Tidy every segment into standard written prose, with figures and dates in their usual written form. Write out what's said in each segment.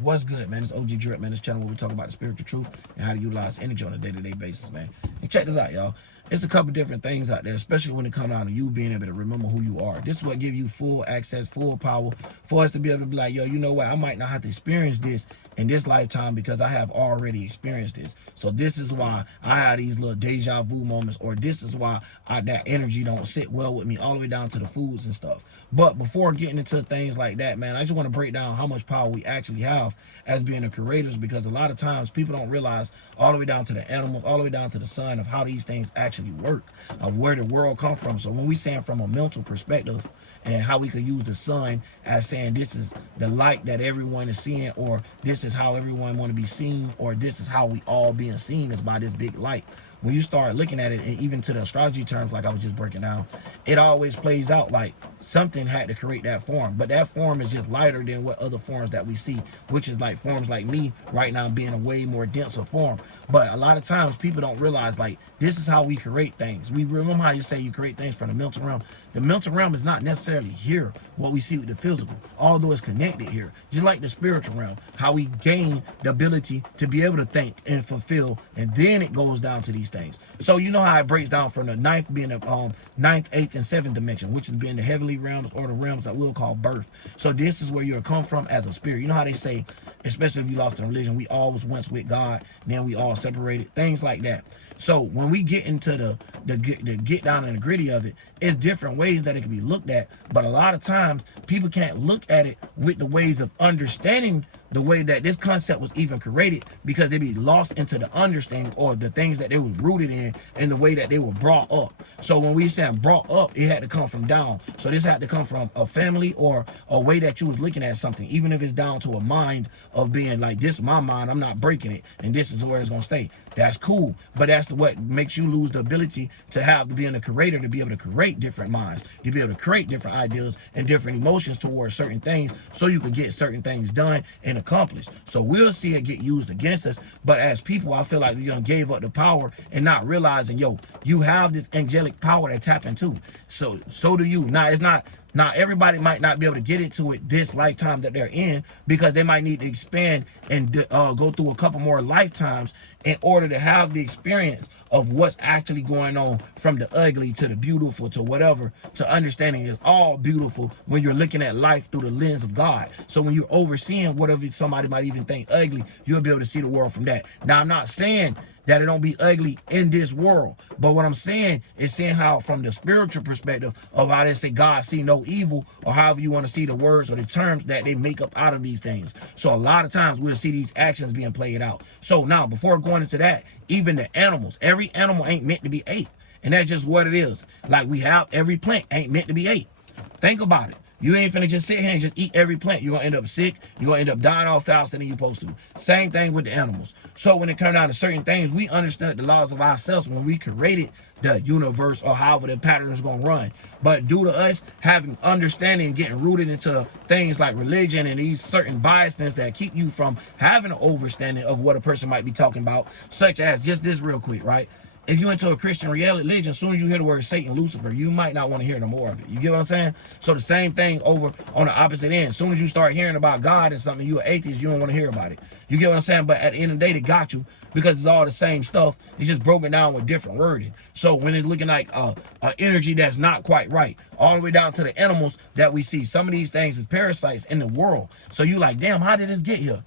What's good, man? It's OG Drip, man. This channel where we talk about the spiritual truth and how to utilize energy on a day-to-day basis, man. And check this out, y'all. It's a couple different things out there, especially when it comes down to you being able to remember who you are. This is what gives you full access, full power for us to be able to be like, yo, you know what? I might not have to experience this in this lifetime because I have already experienced this. So this is why I have these little deja vu moments, or this is why that energy don't sit well with me, all the way down to the foods and stuff. But before getting into things like that, man, I just want to break down how much power we actually have as being the creators, because a lot of times people don't realize all the way down to the animals, all the way down to the sun, of how these things actually work, of where the world come from. So when we saying from a mental perspective and how we could use the sun as saying this is the light that everyone is seeing, or this is how everyone want to be seen, or this is how we all being seen, is by this big light. When you start looking at it, and even to the astrology terms, like I was just breaking down, it always plays out like something had to create that form. But that form is just lighter than what other forms that we see, which is like forms like me right now being a way more denser form. But a lot of times people don't realize, like, this is how we create things. We remember how you say you create things from the mental realm. The mental realm is not necessarily here, what we see with the physical, although it's connected here. Just like the spiritual realm, how we gain the ability to be able to think and fulfill, and then it goes down to these things. So you know how it breaks down from the ninth being the ninth, eighth, and seventh dimension, which is being the heavenly realms, or the realms that we'll call birth. So this is where you'll come from as a spirit. You know how they say, especially if you lost in religion, we all was once with God, then we all separated, things like that. So when we get into the get down and the gritty of it, it's different ways that it can be looked at. But a lot of times people can't look at it with the ways of understanding the way that this concept was even created, because they be lost into the understanding, or the things that they was rooted in, and the way that they were brought up. So when we say brought up, it had to come from down. So this had to come from a family, or a way that you was looking at something, even if it's down to a mind of being like, this is my mind, I'm not breaking it, and this is where it's gonna stay. That's cool, but that's what makes you lose the ability to have to being a creator, to be able to create different minds, to be able to create different ideas and different emotions towards certain things, so you can get certain things done and accomplished. So we'll see it get used against us. But as people, I feel like we done gave up the power and not realizing, yo, you have this angelic power to tap into. So do you. Now, it's not. Now, everybody might not be able to get into it this lifetime that they're in, because they might need to expand and go through a couple more lifetimes in order to have the experience of what's actually going on, from the ugly to the beautiful to whatever, to understanding it's all beautiful when you're looking at life through the lens of God. So when you're overseeing whatever somebody might even think ugly, you'll be able to see the world from that. Now, I'm not saying that it don't be ugly in this world, but what I'm saying is seeing how, from the spiritual perspective of how they say God see no evil, or however you want to see the words or the terms that they make up out of these things. So a lot of times we'll see these actions being played out. So now, before going into that, even the animals, every animal ain't meant to be ate, and that's just what it is. Like we have, every plant ain't meant to be ate. Think about it. You ain't finna just sit here and just eat every plant. You're gonna end up sick. You're gonna end up dying off faster than you're supposed to. Same thing with the animals. So when it comes down to certain things, we understood the laws of ourselves when we created the universe, or however the pattern is gonna run. But due to us having understanding, getting rooted into things like religion and these certain biases that keep you from having an understanding of what a person might be talking about, such as just this real quick, right? If you're into a Christian religion, as soon as you hear the word Satan, Lucifer, you might not want to hear no more of it. You get what I'm saying? So the same thing over on the opposite end. As soon as you start hearing about God and something, you're an atheist, you don't want to hear about it. You get what I'm saying? But at the end of the day, they got you, because it's all the same stuff. It's just broken down with different wording. So when it's looking like a energy that's not quite right, all the way down to the animals that we see, some of these things is parasites in the world. So you like, damn, how did this get here?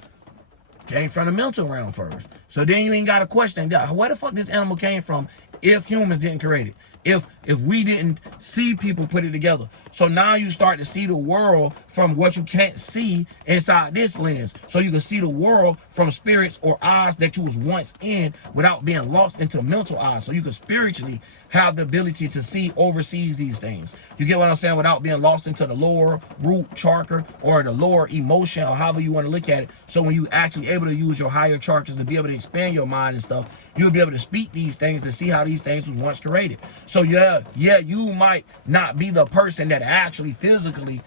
Came from the mental realm first. So then you ain't got to question, where the fuck this animal came from, if humans didn't create it, if we didn't see people put it together. So now you start to see the world from what you can't see inside this lens. So you can see the world from spirits or eyes that you was once in, without being lost into mental eyes. So you can spiritually have the ability to see overseas these things. You get what I'm saying? Without being lost into the lower root chakra, or the lower emotion, or however you want to look at it. So when you actually able to use your higher chakras to be able to expand your mind and stuff, you'll be able to speak these things to see how these things was once created. So yeah, you might not be the person that actually physically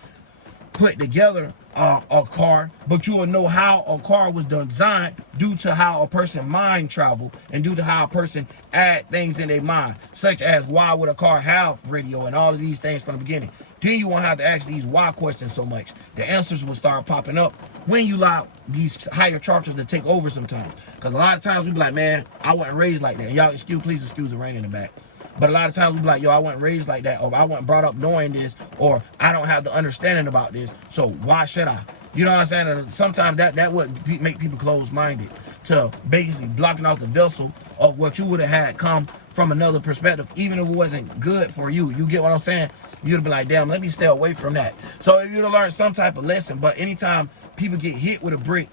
put together a car, but you will know how a car was designed due to how a person mind travel, and due to how a person add things in their mind, such as why would a car have radio and all of these things from the beginning. Then you won't have to ask these why questions so much. The answers will start popping up when you allow these higher characters to take over sometimes. Because a lot of times we be like, man, I wasn't raised like that. Y'all please excuse the rain in the back. But a lot of times we be like, yo, I wasn't raised like that, or I wasn't brought up knowing this, or I don't have the understanding about this, so why should I? You know what I'm saying? And sometimes that would make people closed-minded to basically blocking off the vessel of what you would have had come from another perspective, even if it wasn't good for you. You get what I'm saying? You'd be like, damn, let me stay away from that. So if you'd have learned some type of lesson, but anytime people get hit with a brick,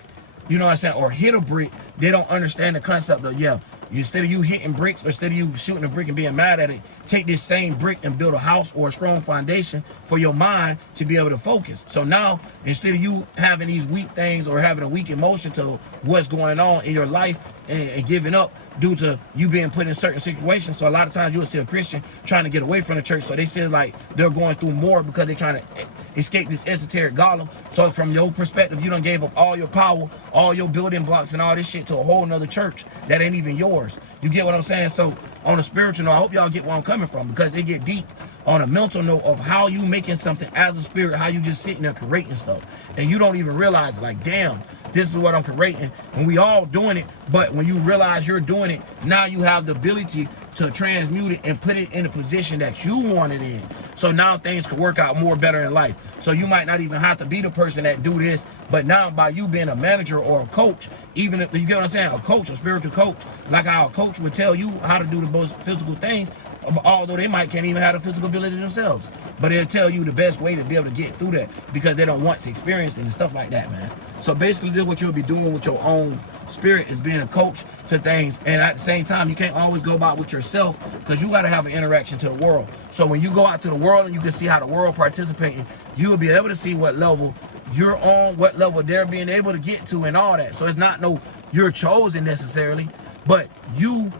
you know what I'm saying, or hit a brick, they don't understand the concept of, yeah, instead of you hitting bricks, or instead of you shooting a brick and being mad at it, take this same brick and build a house or a strong foundation for your mind to be able to focus. So now, instead of you having these weak things or having a weak emotion to what's going on in your life and giving up due to you being put in certain situations. So a lot of times you'll see a Christian trying to get away from the church. So they say like they're going through more because they're trying to escape this esoteric golem. So from your perspective, you done gave up all your power, all your building blocks and all this shit to a whole nother church that ain't even yours. You get what I'm saying? So on a spiritual note, I hope y'all get where I'm coming from, because it get deep on a mental note of how you making something as a spirit, how you just sitting there creating stuff. And you don't even realize, like, damn, this is what I'm creating. And we all doing it, but when you realize you're doing it, now you have the ability to transmute it and put it in a position that you want it in. So now things can work out more better in life. So you might not even have to be the person that do this, but now by you being a manager or a coach, even if, you get what I'm saying, a coach, a spiritual coach, like how a coach would tell you how to do the most physical things, although they can't even have the physical ability themselves, but they'll tell you the best way to be able to get through that, because they don't once experienced it and stuff like that, man. So basically, this is what you'll be doing with your own spirit, is being a coach to things. And at the same time, you can't always go about with yourself, because you got to have an interaction to the world. So when you go out to the world and you can see how the world participating, you'll be able to see what level you're on, what level they're being able to get to, and all that. So it's not no you're chosen necessarily, but you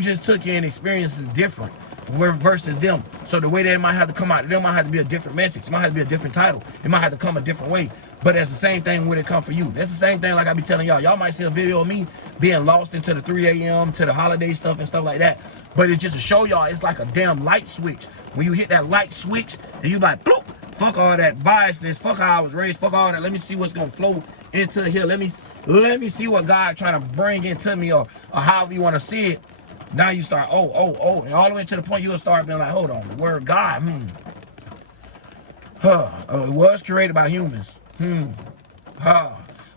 just took in experiences different versus them. So the way they might have to come out, there might have to be a different message. It might have to be a different title. It might have to come a different way. But that's the same thing when it come for you. That's the same thing like I be telling y'all. Y'all might see a video of me being lost into the 3 a.m. to the holiday stuff and stuff like that. But it's just to show y'all it's like a damn light switch. When you hit that light switch and you like, bloop, fuck all that biasness, fuck how I was raised, fuck all that. Let me see what's gonna flow into here. Let me see what God trying to bring into me, or however you want to see it. Now you start, oh, and all the way to the point you'll start being like, hold on, the word God, it was created by humans,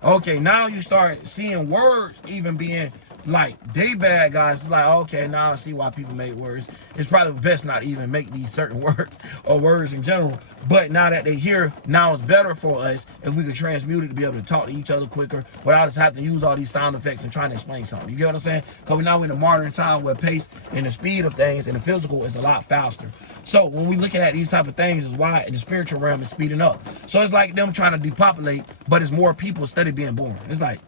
okay, now you start seeing words even being like they bad guys. It's like, okay, now I see why people make words. It's probably best not even make these certain words or words in general. But now that they hear, now it's better for us if we could transmute it to be able to talk to each other quicker without us having to use all these sound effects and trying to explain something. You get what I'm saying? Because now we're in a modern time where pace and the speed of things and the physical is a lot faster. So when we're looking at these type of things, is why in the spiritual realm is speeding up. So it's like them trying to depopulate, but it's more people steady being born. It's like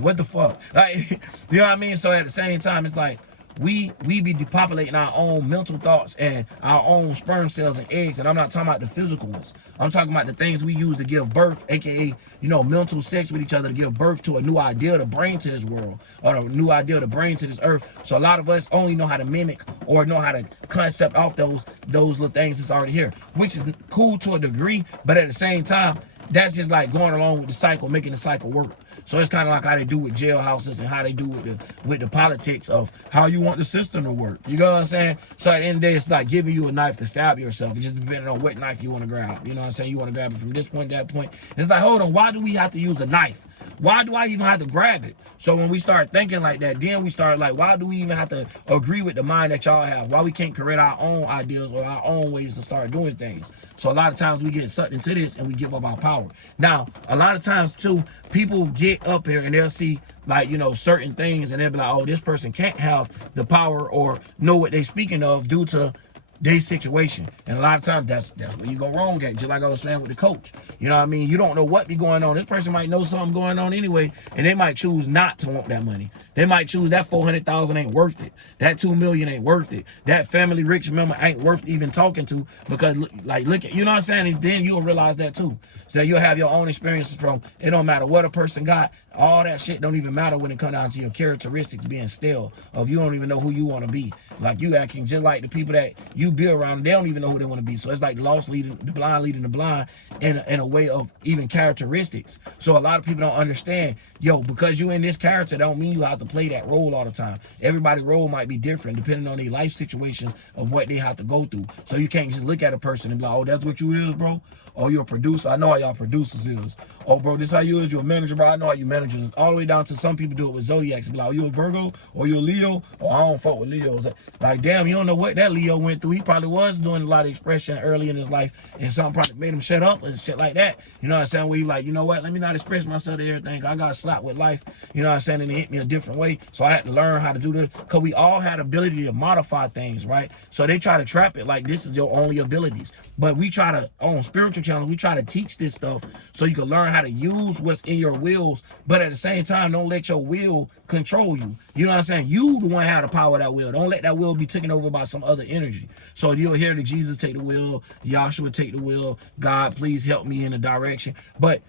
what the fuck? Like, you know what I mean? So at the same time, it's like we be depopulating our own mental thoughts and our own sperm cells and eggs. And I'm not talking about the physical ones. I'm talking about the things we use to give birth, aka, you know, mental sex with each other to give birth to a new idea to bring to this world, or a new idea to bring to this earth. So a lot of us only know how to mimic or know how to concept off those little things that's already here, which is cool to a degree, but at the same time, that's just like going along with the cycle, making the cycle work. So it's kind of like how they do with jailhouses and how they do with the politics of how you want the system to work. You know what I'm saying? So at the end of the day, it's like giving you a knife to stab yourself. It just depending on what knife you want to grab. You know what I'm saying? You want to grab it from this point to that point. And it's like, hold on, why do we have to use a knife? Why do I even have to grab it? So when we start thinking like that, then we start like, why do we even have to agree with the mind that y'all have? Why we can't create our own ideas or our own ways to start doing things? So a lot of times we get sucked into this and we give up our power. Now, a lot of times too, people get up here and they'll see like, you know, certain things and they'll be like, oh, this person can't have the power or know what they're speaking of due to their situation. And a lot of times that's where you go wrong at, just like I was saying with the coach. You know what I mean? You don't know what be going on. This person might know something going on anyway, and they might choose not to want that money. They might choose that 400,000 ain't worth it. That 2 million ain't worth it. That family rich member ain't worth even talking to, because like, look at, you know what I'm saying? And then you'll realize that too. So you'll have your own experiences from, it don't matter what a person got, all that shit don't even matter when it comes down to your characteristics being stale, of you don't even know who you want to be. Like you acting just like the people that you be around them, they don't even know who they want to be. So it's like the blind leading the blind in a way of even characteristics. So a lot of people don't understand, yo, because you in this character don't mean you have to play that role all the time. Everybody's role might be different depending on their life situations of what they have to go through. So you can't just look at a person and be like, oh, that's what you is, bro. Oh, you're a producer. I know how y'all producers is. Oh, bro, this how you is. You're a manager, bro. I know how you managers. All the way down to some people do it with zodiacs. Be like, oh, you a Virgo or you a Leo? Oh, I don't fuck with Leos. Like, damn, you don't know what that Leo went through. He probably was doing a lot of expression early in his life, and something probably made him shut up and shit like that. You know what I'm saying? Where you like, you know what? Let me not express myself to everything. I got slapped with life. You know what I'm saying? And it hit me a different way. So I had to learn how to do this, because we all had ability to modify things, right? So they try to trap it like this is your only abilities. But we try to, on spiritual channels, we try to teach this stuff so you can learn how to use what's in your wills, but at the same time, don't let your will control you. You know what I'm saying? You the one have the power of that will. Don't let that will be taken over by some other energy. So you'll hear that Jesus take the will, Yahshua take the will, God, please help me in a direction. But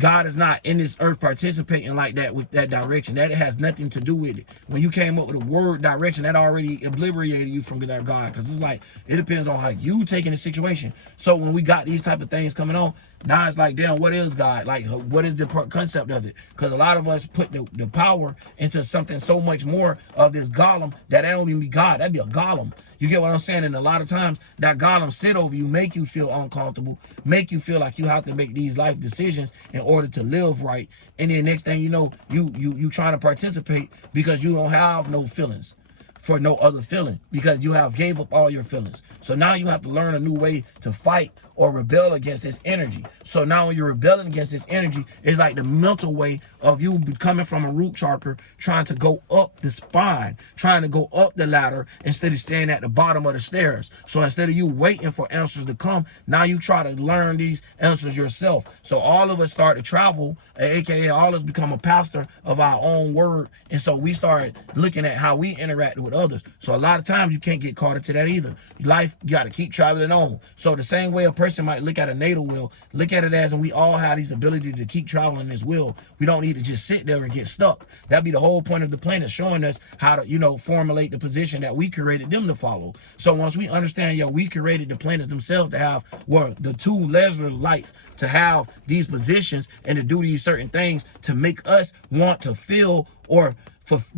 God is not in this earth participating like that with that direction. That has nothing to do with it. When you came up with a word direction, that already obliterated you from that God. Because it's like, it depends on how you taking the situation. So when we got these type of things coming on, now it's like, damn, what is God? Like, what is the concept of it? Because a lot of us put the power into something so much more of this golem that don't even be God. That'd be a golem. You get what I'm saying? And a lot of times that golem sit over you, make you feel uncomfortable, make you feel like you have to make these life decisions in order to live right. And then next thing you know, you trying to participate because you don't have no feelings for no other feeling, because you have gave up all your feelings. So now you have to learn a new way to fight or rebel against this energy. So now when you're rebelling against this energy, it's like the mental way of you coming from a root chakra, trying to go up the spine, trying to go up the ladder instead of staying at the bottom of the stairs. So instead of you waiting for answers to come, now you try to learn these answers yourself. So all of us start to travel, aka all of us become a pastor of our own word. And so we start looking at how we interact with others. So a lot of times you can't get caught into that either. Life, you got to keep traveling on. So the same way a person might look at a natal wheel, look at it as, and we all have these ability to keep traveling this wheel. We don't need to just sit there and get stuck. That'd be the whole point of the planet, showing us how to, you know, formulate the position that we created them to follow. So once we understand, yo, we created the planets themselves to have, well, the two laser lights to have these positions and to do these certain things to make us want to feel or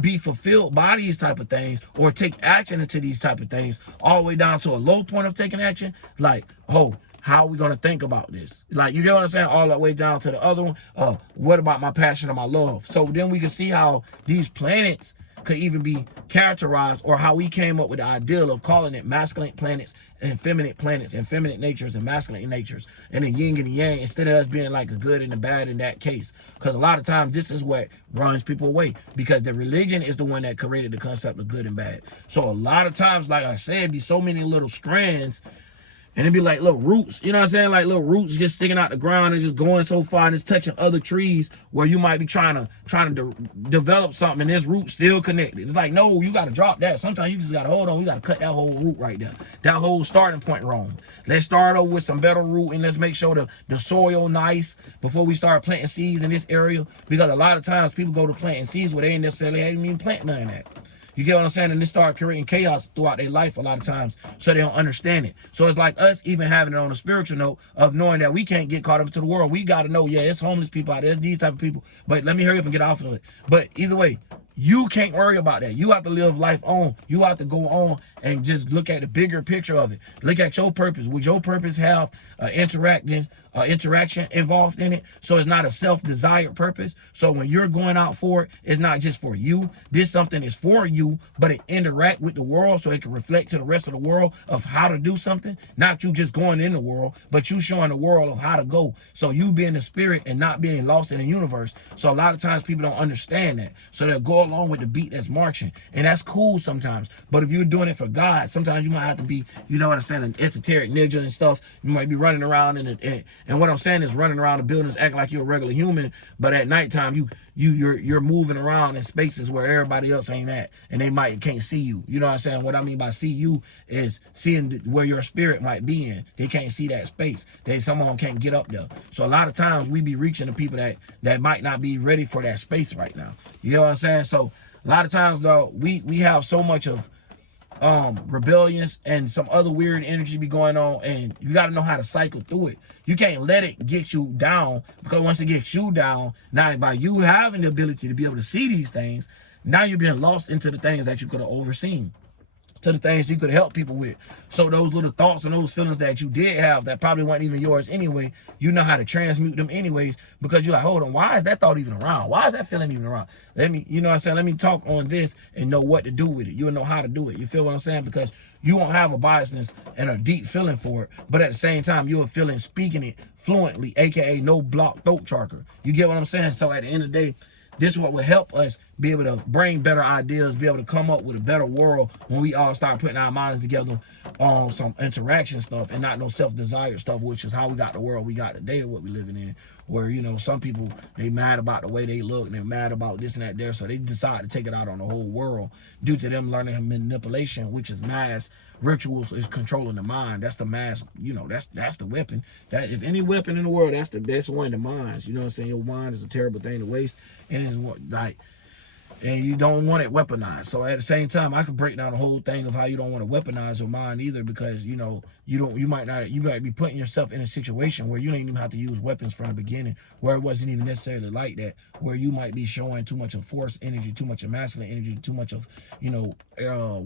be fulfilled by these type of things, or take action into these type of things, all the way down to a low point of taking action. Like, oh, how are we going to think about this? Like, you get what I'm saying? All the way down to the other one. What about my passion and my love? So then we can see how these planets could even be characterized, or how we came up with the ideal of calling it masculine planets and feminine natures and masculine natures, and the yin and the yang, instead of us being like a good and a bad in that case. Because a lot of times this is what runs people away, because the religion is the one that created the concept of good and bad. So a lot of times, like I said, be so many little strands, and it'd be like little roots, you know what I'm saying? Like little roots just sticking out the ground and just going so far and it's touching other trees, where you might be trying to develop something and this root still connected. It's like, no, you got to drop that. Sometimes you just got to hold on. You got to cut that whole root right there. That whole starting point wrong. Let's start over with some better root, and let's make sure the soil nice before we start planting seeds in this area. Because a lot of times people go to planting seeds where they ain't necessarily hadn't even plant none of that. You get what I'm saying? And they start creating chaos throughout their life a lot of times, so they don't understand it. So it's like us even having it on a spiritual note of knowing that we can't get caught up to the world. We got to know, yeah, it's homeless people out there, it's these type of people, but let me hurry up and get off of it. But either way, you can't worry about that. You have to live life on. You have to go on and just look at the bigger picture of it. Look at your purpose. Would your purpose have interaction involved in it? So it's not a self-desired purpose. So when you're going out for it, it's not just for you. This something is for you, but it interact with the world, so it can reflect to the rest of the world of how to do something. Not you just going in the world, but you showing the world of how to go. So you being the spirit and not being lost in the universe. So a lot of times people don't understand that. So they'll go along with the beat that's marching. And that's cool sometimes. But if you're doing it for God, sometimes you might have to be, you know what I'm saying, an esoteric ninja and stuff. You might be running around and what I'm saying is running around the buildings acting like you're a regular human, but at nighttime you're moving around in spaces where everybody else ain't at, and they can't see you. You know what I'm saying? What I mean by see you is seeing where your spirit might be in. They can't see that space. Some of them can't get up there. So a lot of times we be reaching the people that might not be ready for that space right now. You know what I'm saying? So a lot of times though, we have so much of rebellions and some other weird energy be going on, and you got to know how to cycle through it. You can't let it get you down, because once it gets you down, now by you having the ability to be able to see these things, now you're being lost into the things that you could have overseen, to the things you could help people with. So those little thoughts and those feelings that you did have that probably weren't even yours anyway, you know how to transmute them anyways, because you're like, hold on, why is that thought even around? Why is that feeling even around? Let me, you know what I'm saying? Let me talk on this and know what to do with it. You'll know how to do it. You feel what I'm saying? Because you won't have a biasness and a deep feeling for it, but at the same time, you're feeling speaking it fluently, aka no blocked throat chakra. You get what I'm saying? So at the end of the day, this is what will help us be able to bring better ideas, be able to come up with a better world when we all start putting our minds together on some interaction stuff and not no self-desired stuff, which is how we got the world we got today and what we living in. Where, you know, some people, they mad about the way they look and they're mad about this and that there, so they decide to take it out on the whole world due to them learning manipulation, which is mass rituals, is controlling the mind. That's the mass, you know, that's the weapon. That if any weapon in the world, that's the best one, the minds. You know what I'm saying? Your mind is a terrible thing to waste, and it's like, and you don't want it weaponized. So at the same time, I could break down the whole thing of how you don't want to weaponize your mind either, because, you know, you might be putting yourself in a situation where you don't even have to use weapons from the beginning, where it wasn't even necessarily like that, where you might be showing too much of force energy, too much of masculine energy, too much of, you know,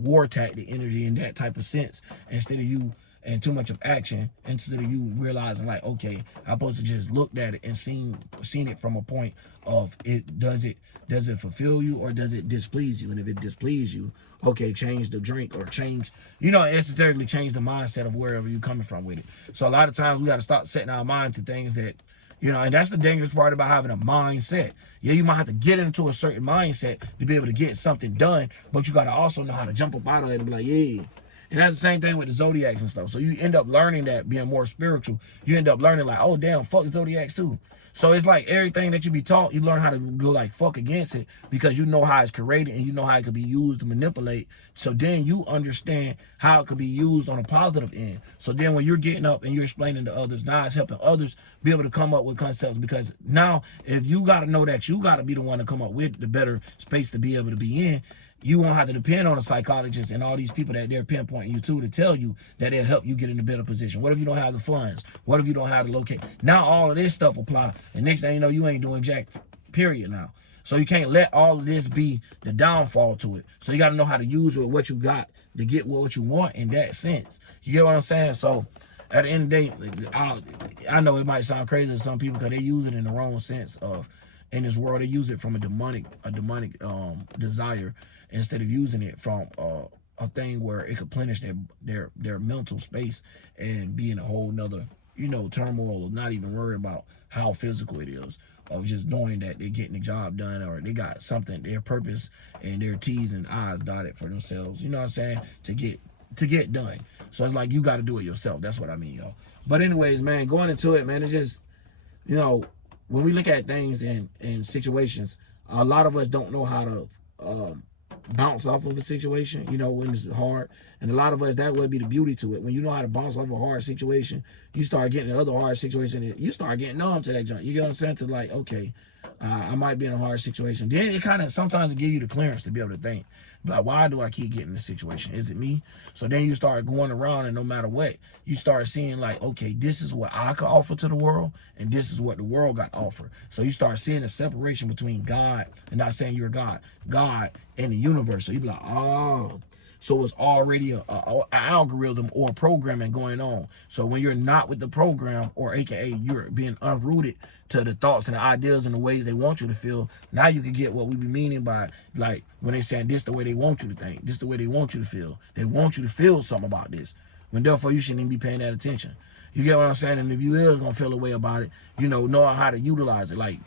war tactic energy in that type of sense, instead of you, and too much of action, instead of you realizing like, okay, I'm supposed to just look at it and seen it from a point of does it fulfill you or does it displease you? And if it displease you, okay, change the drink or change, you know, necessarily change the mindset of wherever you're coming from with it. So a lot of times we got to start setting our mind to things that, you know, and that's the dangerous part about having a mindset. Yeah, you might have to get into a certain mindset to be able to get something done, but you got to also know how to jump up out of it and be like, yeah. And that's the same thing with the zodiacs and stuff. So you end up learning that, being more spiritual. You end up learning like, oh, damn, fuck zodiacs too. So it's like everything that you be taught, you learn how to go like fuck against it, because you know how it's created and you know how it could be used to manipulate. So then you understand how it could be used on a positive end. So then when you're getting up and you're explaining to others, now it's helping others be able to come up with concepts, because now if you got to know that you got to be the one to come up with the better space to be able to be in, you won't have to depend on a psychologist and all these people that they're pinpointing you to tell you that they'll help you get in a better position. What if you don't have the funds? What if you don't have the location? Now all of this stuff apply, and next thing you know, you ain't doing jack, period now. So you can't let all of this be the downfall to it. So you got to know how to use what you got to get what you want in that sense. You get what I'm saying? So at the end of the day, I know it might sound crazy to some people because they use it in the wrong sense of, in this world, they use it from a demonic desire, instead of using it from a thing where it could plenish their mental space and be in a whole nother, you know, turmoil of not even worrying about how physical it is, of just knowing that they're getting the job done, or they got something, their purpose and their T's and I's dotted for themselves, you know what I'm saying, to get done. So it's like you got to do it yourself. That's what I mean, y'all. But anyways, man, going into it, man, it's just, you know, when we look at things in situations, a lot of us don't know how to bounce off of a situation, you know, when it's hard. And a lot of us, that would be the beauty to it. When you know how to bounce off a hard situation, you start getting another hard situation, and you start getting numb to that junk. You get what I'm saying? To like, okay, I might be in a hard situation. Then it kind of, sometimes it give you the clearance to be able to think, like, why do I keep getting in this situation? Is it me? So then you start going around, and no matter what, you start seeing like, okay, this is what I could offer to the world, and this is what the world got to offer. So you start seeing a separation between God, and not saying you're God and the universe. So you be like, oh, so it's already an algorithm or a programming going on. So when you're not with the program, or aka you're being unrooted to the thoughts and the ideas and the ways they want you to feel, now you can get what we be meaning by, like, when they saying this the way they want you to think, this the way they want you to feel. They want you to feel something about this, when therefore you shouldn't even be paying that attention. You get what I'm saying? And if you is gonna feel a way about it, you know, knowing how to utilize it, like,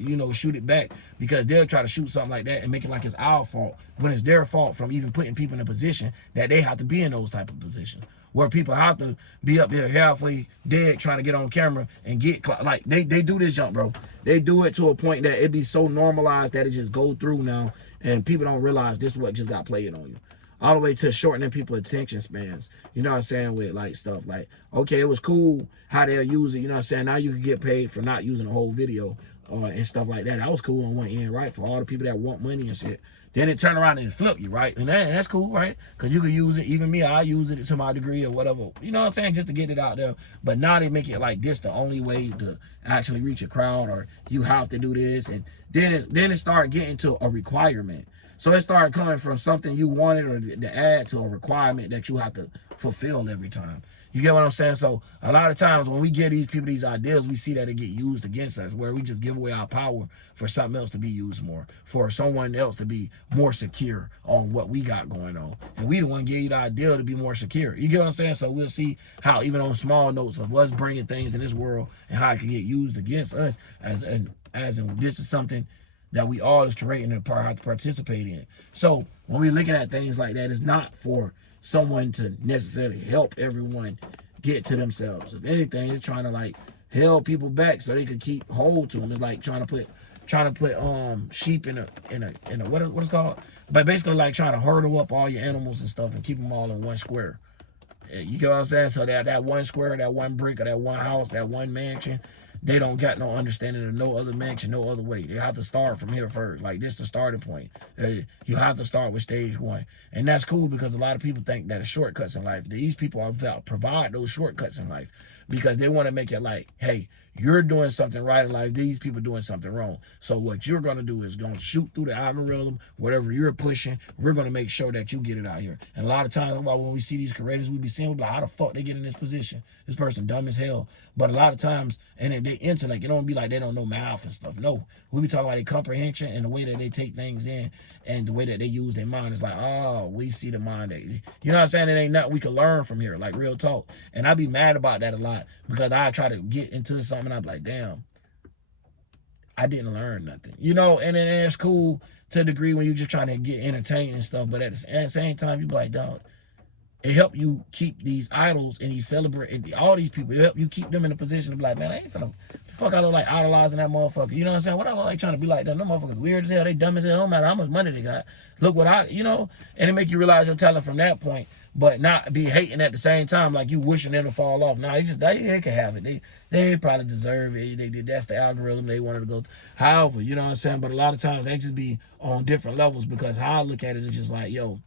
you know, shoot it back, because they'll try to shoot something like that and make it like it's our fault, when it's their fault from even putting people in a position that they have to be in those type of positions, where people have to be up there halfway dead trying to get on camera and get, like, they do this jump, bro. They do it to a point that it be so normalized that it just go through now, and people don't realize this is what just got played on you. All the way to shortening people's attention spans. You know what I'm saying? With like stuff like, okay, it was cool how they'll use it. You know what I'm saying? Now you can get paid for not using the whole video. and stuff like that. That was cool on one end, right? For all the people that want money and shit. Then it turn around and flip you, right? And that's cool, right? Because you can use it. Even me, I use it to my degree or whatever. You know what I'm saying? Just to get it out there. But now they make it like this the only way to actually reach a crowd, or you have to do this. And then it started getting to a requirement. So it started coming from something you wanted or to add to a requirement that you have to fulfill every time. You get what I'm saying? So a lot of times when we give these people these ideas, we see that it get used against us, where we just give away our power for something else to be used more, for someone else to be more secure on what we got going on. And we the one give you the idea to be more secure. You get what I'm saying? So we'll see how even on small notes of us bringing things in this world and how it can get used against us as in this is something that we all is creating and have to participate in. So when we're looking at things like that, it's not for someone to necessarily help everyone get to themselves. If anything, it's trying to like held people back so they could keep hold to them. It's like trying to put sheep in a what's it called? But basically like trying to hurdle up all your animals and stuff and keep them all in one square. You get what I'm saying? So that one square, that one brick, or that one house, that one mansion, they don't got no understanding of no other mansion, no other way. They have to start from here first. Like this is the starting point. You have to start with stage one. And that's cool because a lot of people think that it's shortcuts in life. These people provide those shortcuts in life because they want to make it like, hey, you're doing something right in life. These people doing something wrong. So what you're going to do is going to shoot through the algorithm, whatever you're pushing, we're going to make sure that you get it out here. And a lot of times when we see these creators, we be seeing, we be like, how the fuck they get in this position? This person dumb as hell. But a lot of times, and they intellect, it don't be like they don't know math and stuff. No, we be talking about their comprehension and the way that they take things in and the way that they use their mind. It's like, oh, we see the mind. You know what I'm saying? It ain't nothing we can learn from here, like real talk. And I be mad about that a lot because I try to get into something and I be like, damn, I didn't learn nothing. You know, and then it's cool to a degree when you're just trying to get entertained and stuff. But at the same time, you be like, dog, it help you keep these idols and these celebrate all these people. It help you keep them in a position to be like, man, I ain't finna fuck. I look like idolizing that motherfucker. You know what I'm saying? What I look like trying to be like that? Them motherfuckers weird as hell. They dumb as hell. No matter how much money they got. Look what I, and it make you realize your talent from that point, but not be hating at the same time like you wishing them to fall off. Nah, it's just they can have it. They probably deserve it. They did. That's the algorithm they wanted to go. However, you know what I'm saying? But a lot of times they just be on different levels because how I look at it is just like, yo,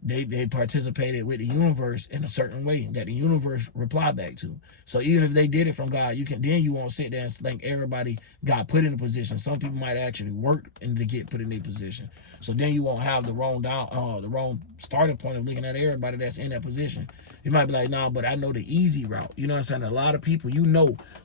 they participated with the universe in a certain way that the universe replied back to. So even if they did it from God, you won't sit there and think everybody got put in a position. Some people might actually work and to get put in a position. So then you won't have the wrong starting point of looking at everybody that's in that position. You might be like, nah, but I know the easy route. You know what I'm saying? A lot of people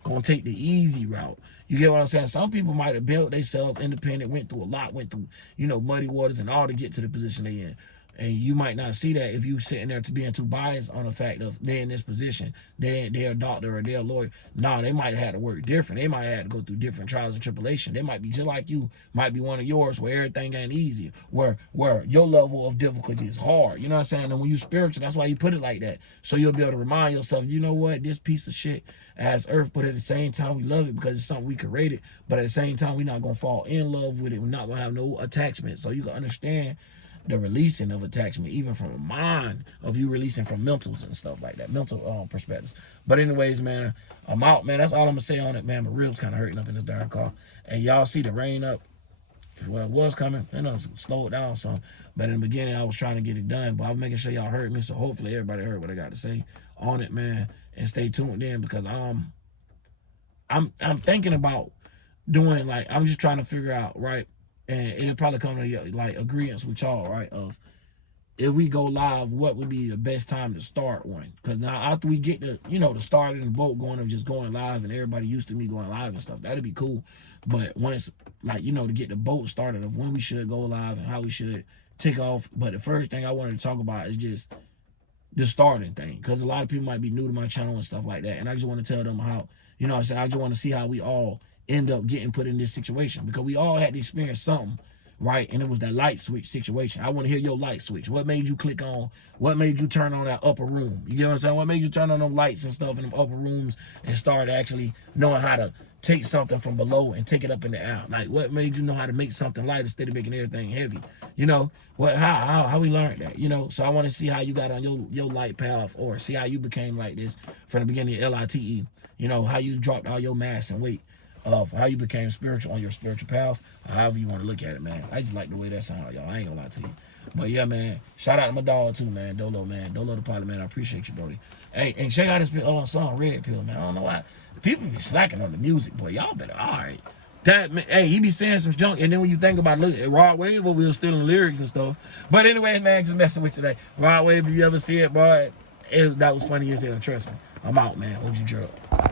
gonna take the easy route. You get what I'm saying? Some people might have built themselves independent, went through a lot, went through, muddy waters and all to get to the position they in. And you might not see that if you sitting there to being too biased on the fact of they're in this position, they're a doctor or they're a lawyer. No, they might have to work different. They might have to go through different trials and tribulation. They might be just like you, might be one of yours where everything ain't easy, where your level of difficulty is hard. You know what I'm saying? And when you spiritual, that's why you put it like that. So you'll be able to remind yourself, you know what, this piece of shit as earth, but at the same time we love it because it's something we created. But at the same time, we're not gonna fall in love with it. We're not gonna have no attachment. So you can understand the releasing of attachment, even from a mind of you releasing from mentals and stuff like that, mental perspectives. But anyways, man, I'm out, man. That's all I'm gonna say on it, man. My ribs kind of hurting up in this darn car, and y'all see the rain up. Well, it was coming, slow it down some. But in the beginning, I was trying to get it done, but I'm making sure y'all heard me. So hopefully everybody heard what I got to say on it, man. And stay tuned in because I'm thinking about doing I'm just trying to figure out, right? And it'll probably come to like agreements with y'all, right? Of if we go live, what would be the best time to start one? Because now after we get the start in the boat going of just going live and everybody used to me going live and stuff, that'd be cool. But once to get the boat started of when we should go live and how we should take off. But the first thing I wanted to talk about is just the starting thing, because a lot of people might be new to my channel and stuff like that, and I just want to tell them how, I just want to see how we all end up getting put in this situation, because we all had to experience something, right? And it was that light switch situation. I want to hear your light switch. What made you click on? What made you turn on that upper room? You get what I'm saying? What made you turn on them lights and stuff in them upper rooms and start actually knowing how to take something from below and take it up in the air? Like, what made you know how to make something light instead of making everything heavy? How we learned that? So I want to see how you got on your light path, or see how you became like this from the beginning of LITE. How you dropped all your mass and weight. of how you became spiritual on your spiritual path, or however you want to look at it, man. I just like the way that sounds, y'all. I ain't gonna lie to you. But yeah, man, shout out to my dog too, man. Dolo, man. Dolo the pilot, man. I appreciate you, Brody. Hey, and check out this song, Red Pill, man. I don't know why. People be slacking on the music, boy. Y'all better, all right. That, man, hey, he be saying some junk, and then when you think about, look, Rod Wave over here stealing lyrics and stuff. But anyway, man, just messing with you today. Rod Wave, if you ever see it, boy, that was funny as hell, trust me. I'm out, man. OG Drug.